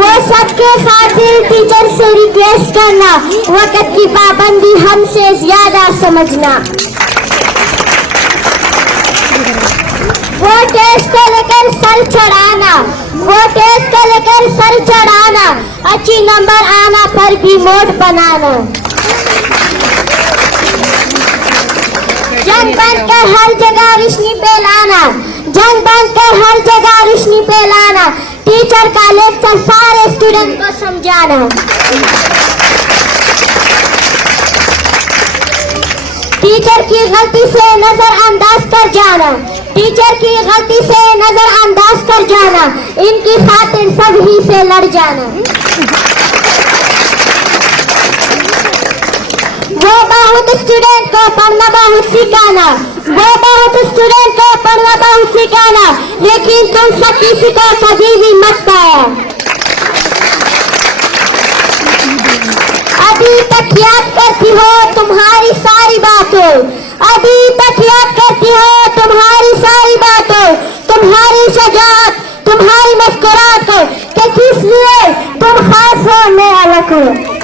वो सबके साथ टीचर से रिक्वेस्ट करना, वक्त की पाबंदी हमसे ज्यादा समझना। वो टेस्ट को लेकर सर चढ़ाना, वो टेस्ट को लेकर सर चढ़ाना, अच्छी नंबर आना पर भी मोड बनाना। जंग बनकर हर जगह रोशनी फैलाना, जंग बनकर हर जगह रोशनी फैलाना, टीचर का लेक्चर सारे स्टूडेंट को समझाना। टीचर की गलती से नजरअंदाज कर जाना, टीचर की गलती से नजरअंदाज कर जाना, इनकी खातिर सभी से लड़ जाना। वो बहुत स्टूडेंट को पढ़ना बहुत सिखाना, वो बहुत स्टूडेंट को पढ़ना बहुत सिखाना, लेकिन तुम सब किसी को कभी भी मत पाया। अभी तक याद करती हो तुम्हारी सारी बातों, अभी तक याद करती हो तुम्हारी सारी बातों, तुम्हारी सजात, तुम्हारी मुस्कुराहट को, कि किस लिए तुम खास हो मैं अलग हूँ।